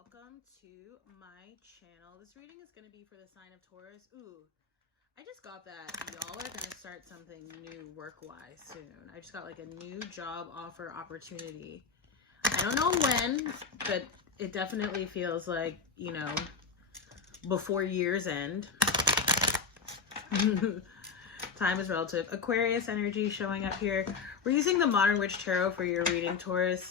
welcome to my channel. This reading is going to be for the sign of Taurus. Ooh, I just got that y'all are going to start something new work-wise soon. I just got like a new job offer opportunity. I don't know when, but it definitely feels like, you know, before year's end. Time is relative. Aquarius energy showing up here. We're using the Modern Witch Tarot for your reading, Taurus.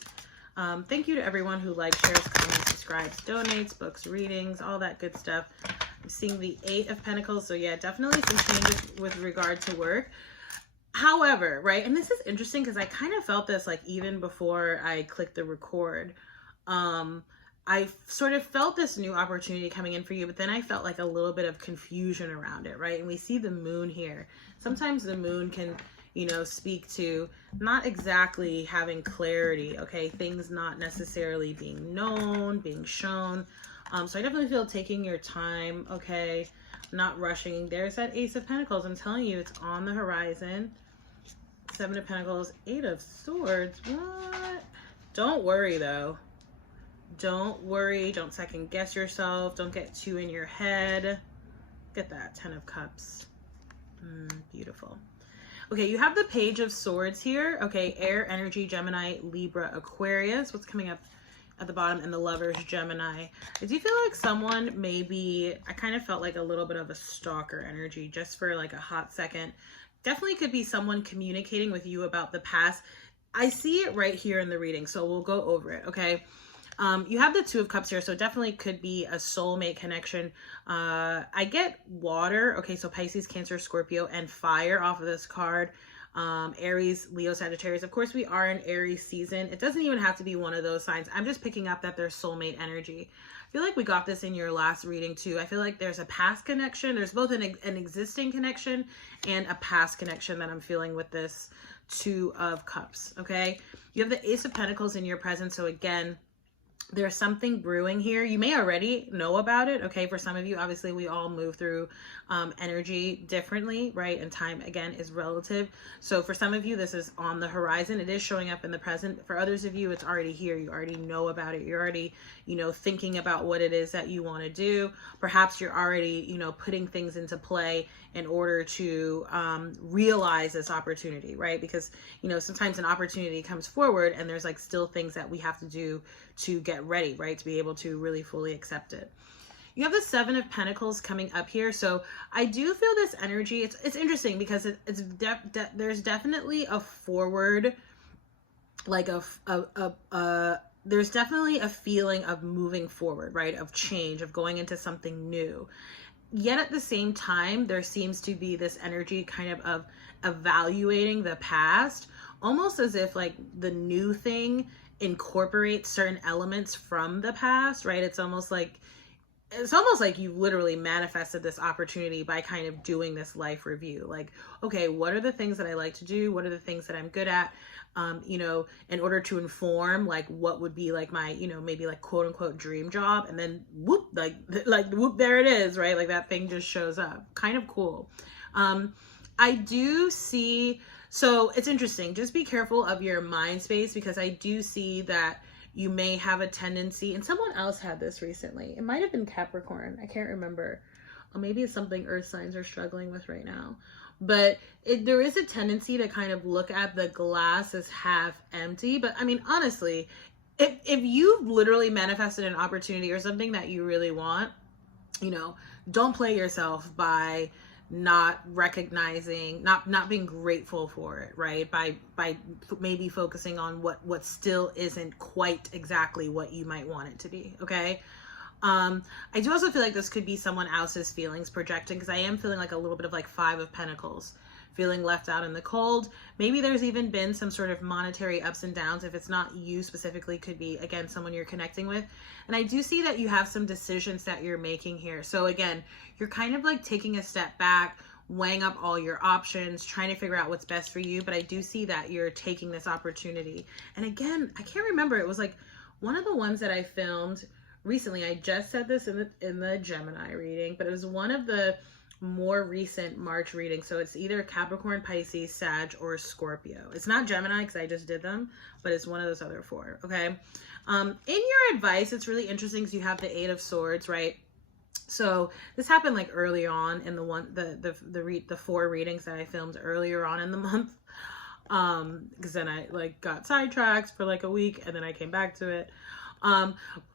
Thank you to everyone who likes, shares, comments, subscribes, donates, books, readings, all that good stuff. I'm seeing the 8 of Pentacles. So yeah, definitely some changes with regard to work. However, right, and this is interesting because I kind of felt this like even before I clicked the record. I sort of felt this new opportunity coming in for you, but then I felt like a little bit of confusion around it, right? And we see the moon here. Sometimes the moon can, you know, speak to not exactly having clarity, okay? Things not necessarily being known, being shown. So I definitely feel taking your time, okay? Not rushing. There's that Ace of Pentacles. I'm telling you, it's on the horizon. 7 of Pentacles, 8 of Swords. What? Don't worry, though. Don't worry. Don't second guess yourself. Don't get too in your head. Look at that. 10 of Cups. Beautiful. Okay, you have the Page of Swords here. Okay, air, energy, Gemini, Libra, Aquarius. What's coming up at the bottom? And the Lovers, Gemini. I do feel like someone maybe, I kind of felt like a little bit of a stalker energy just for like a hot second. Definitely could be someone communicating with you about the past. I see it right here in the reading, so we'll go over it, okay? You have the 2 of Cups here, so definitely could be a soulmate connection. I get water, okay, so Pisces, Cancer, Scorpio, and fire off of this card. Aries, Leo, Sagittarius. Of course, we are in Aries season. It doesn't even have to be one of those signs. I'm just picking up that there's soulmate energy. I feel like we got this in your last reading too. I feel like there's a past connection. There's both an existing connection and a past connection that I'm feeling with this 2 of Cups, okay? You have the Ace of Pentacles in your presence, so again, there's something brewing here. You may already know about it, okay? For some of you, obviously, we all move through energy differently, right? And time, again, is relative. So for some of you, this is on the horizon. It is showing up in the present. For others of you, it's already here. You already know about it. You're already, you know, thinking about what it is that you want to do. Perhaps you're already, you know, putting things into play in order to realize this opportunity, right? Because, you know, sometimes an opportunity comes forward and there's like still things that we have to do to get ready, right? To be able to really fully accept it. You have the 7 of Pentacles coming up here. So I do feel this energy. It's interesting because there's definitely a forward, like there's definitely a feeling of moving forward, right? Of change, of going into something new. Yet at the same time, there seems to be this energy kind of evaluating the past, almost as if like the new thing incorporates certain elements from the past, right? It's almost like you literally manifested this opportunity by kind of doing this life review. Like, okay, what are the things that I like to do? What are the things that I'm good at? You know, in order to inform like what would be like my, you know, maybe like quote unquote dream job, and then whoop, like whoop, there it is, right? Like that thing just shows up. Kind of cool. I do see, so it's interesting. Just be careful of your mind space, because I do see that you may have a tendency, and someone else had this recently. It might have been Capricorn. I can't remember. Or maybe it's something earth signs are struggling with right now. But there is a tendency to kind of look at the glass as half empty. But I mean, honestly, if you've literally manifested an opportunity or something that you really want, you know, don't play yourself by not recognizing, not being grateful for it, right? By maybe focusing on what still isn't quite exactly what you might want it to be, okay? I do also feel like this could be someone else's feelings projecting, because I am feeling like a little bit of like 5 of Pentacles, feeling left out in the cold. Maybe there's even been some sort of monetary ups and downs. If it's not you specifically, could be, again, someone you're connecting with. And I do see that you have some decisions that you're making here. So again, you're kind of like taking a step back, weighing up all your options, trying to figure out what's best for you. But I do see that you're taking this opportunity. And again, I can't remember. It was like one of the ones that I filmed recently. I just said this in the Gemini reading, but it was one of the more recent March reading. So it's either Capricorn, Pisces, Sag, or Scorpio. It's not Gemini because I just did them, but it's one of those other four, okay? In your advice, it's really interesting because you have the Eight of Swords, right? So this happened like early on in the four readings that I filmed earlier on in the month. Because then I like got sidetracked for like a week and then I came back to it.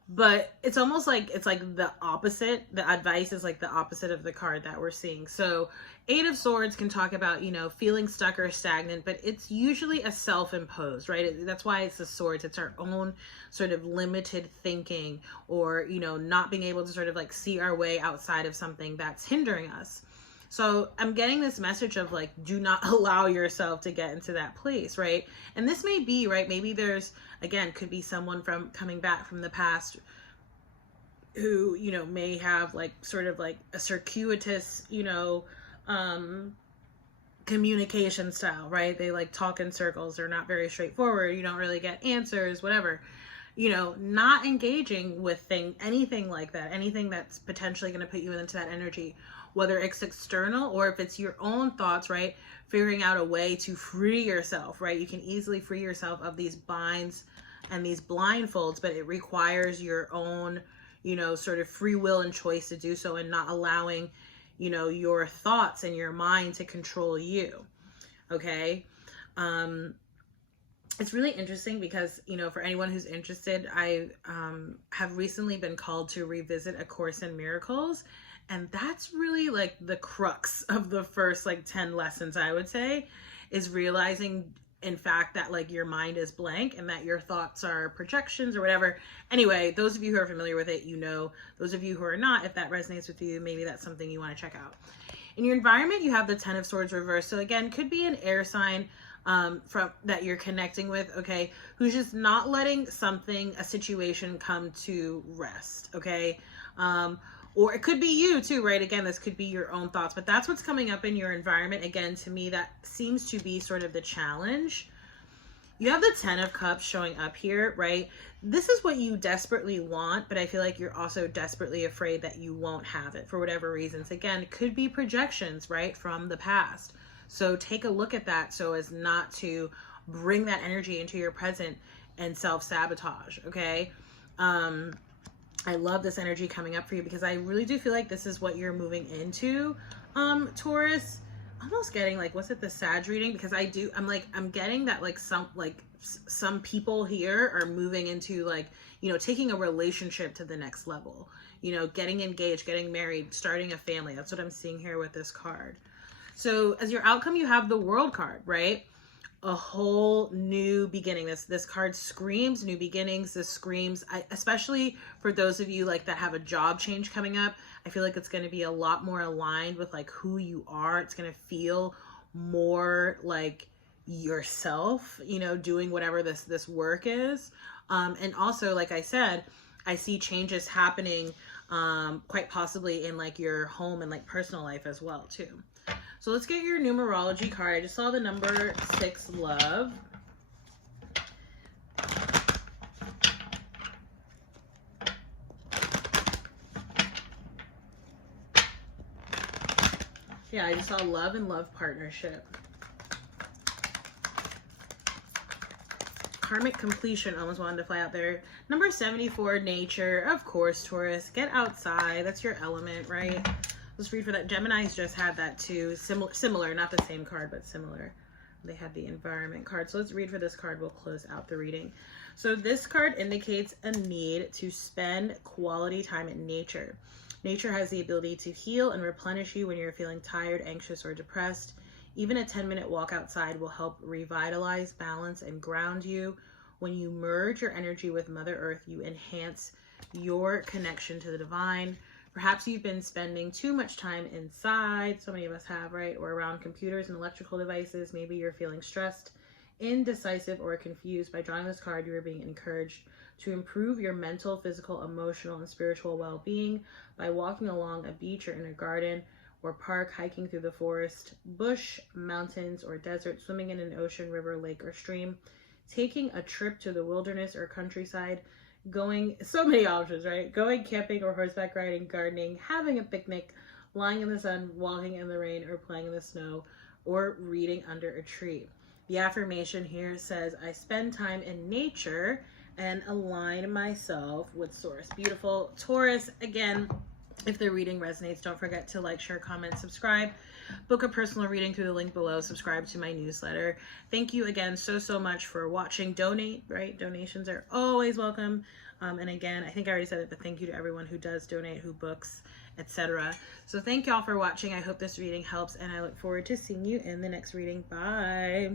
But it's almost like it's like the opposite. The advice is like the opposite of the card that we're seeing. So Eight of Swords can talk about, you know, feeling stuck or stagnant, but it's usually a self-imposed, right? That's why it's the swords. It's our own sort of limited thinking, or, you know, not being able to sort of like see our way outside of something that's hindering us. So I'm getting this message of like, do not allow yourself to get into that place, right? And this may be, right, maybe there's, again, could be someone from coming back from the past who, you know, may have like sort of like a circuitous, you know, communication style, right? They like talk in circles. They're not very straightforward. You don't really get answers, whatever. You know, not engaging with anything like that, anything that's potentially going to put you into that energy, whether it's external or if it's your own thoughts, right? Figuring out a way to free yourself, right? You can easily free yourself of these binds and these blindfolds, but it requires your own, you know, sort of free will and choice to do so, and not allowing, you know, your thoughts and your mind to control you. Okay. It's really interesting because, you know, for anyone who's interested, I have recently been called to revisit A Course in Miracles. And that's really like the crux of the first like 10 lessons, I would say, is realizing, in fact, that like your mind is blank and that your thoughts are projections or whatever. Anyway, those of you who are familiar with it, you know. Those of you who are not, if that resonates with you, maybe that's something you want to check out. In your environment, you have the Ten of Swords reversed. So again, could be an air sign from that you're connecting with, okay, who's just not letting a situation come to rest, okay? Or it could be you too, right? Again, this could be your own thoughts, but that's what's coming up in your environment. Again, to me, that seems to be sort of the challenge. You have the Ten of Cups showing up here, right? This is what you desperately want, but I feel like you're also desperately afraid that you won't have it for whatever reasons. Again, it could be projections, right, from the past. So take a look at that so as not to bring that energy into your present and self-sabotage, okay? I love this energy coming up for you because I really do feel like this is what you're moving into, Taurus. Almost getting like, was it the Sag reading? Because I'm getting that like some people here are moving into like, you know, taking a relationship to the next level, you know, getting engaged, getting married, starting a family. That's what I'm seeing here with this card. So as your outcome, you have the World card, right? A whole new beginning. This card screams new beginnings. This screams, especially for those of you like that have a job change coming up, I feel like it's going to be a lot more aligned with like who you are. It's going to feel more like yourself, you know, doing whatever this work is. And also, like I said, I see changes happening quite possibly in like your home and like personal life as well too. So let's get your numerology card. I just saw the number 6, love. Yeah, I just saw love and love partnership. Karmic completion, almost wanted to fly out there. Number 74, nature. Of course, Taurus. Get outside. That's your element, right? Let's read for that. Gemini's just had that too. Similar, not the same card, but similar. They had the environment card. So let's read for this card. We'll close out the reading. So this card indicates a need to spend quality time in nature. Nature has the ability to heal and replenish you when you're feeling tired, anxious, or depressed. Even a 10-minute walk outside will help revitalize, balance, and ground you. When you merge your energy with Mother Earth, you enhance your connection to the divine. Perhaps you've been spending too much time inside, so many of us have, right? Or around computers and electrical devices. Maybe you're feeling stressed, indecisive, or confused. By drawing this card, you are being encouraged to improve your mental, physical, emotional, and spiritual well-being by walking along a beach or in a garden or park, hiking through the forest, bush, mountains, or desert, swimming in an ocean, river, lake, or stream, taking a trip to the wilderness or countryside, going, so many options, right? Going camping or horseback riding, gardening, having a picnic, lying in the sun, walking in the rain, or playing in the snow, or reading under a tree. The affirmation here says, I spend time in nature and align myself with source. Beautiful. Taurus, again, if the reading resonates, don't forget to like, share, comment, subscribe. Book a personal reading through the link below. Subscribe to my newsletter. Thank you again so much for watching. Donate, right? Donations are always welcome. And again, I think I already said it, but thank you to everyone who does donate, who books, etc. So thank y'all for watching. I hope this reading helps, and I look forward to seeing you in the next reading. Bye.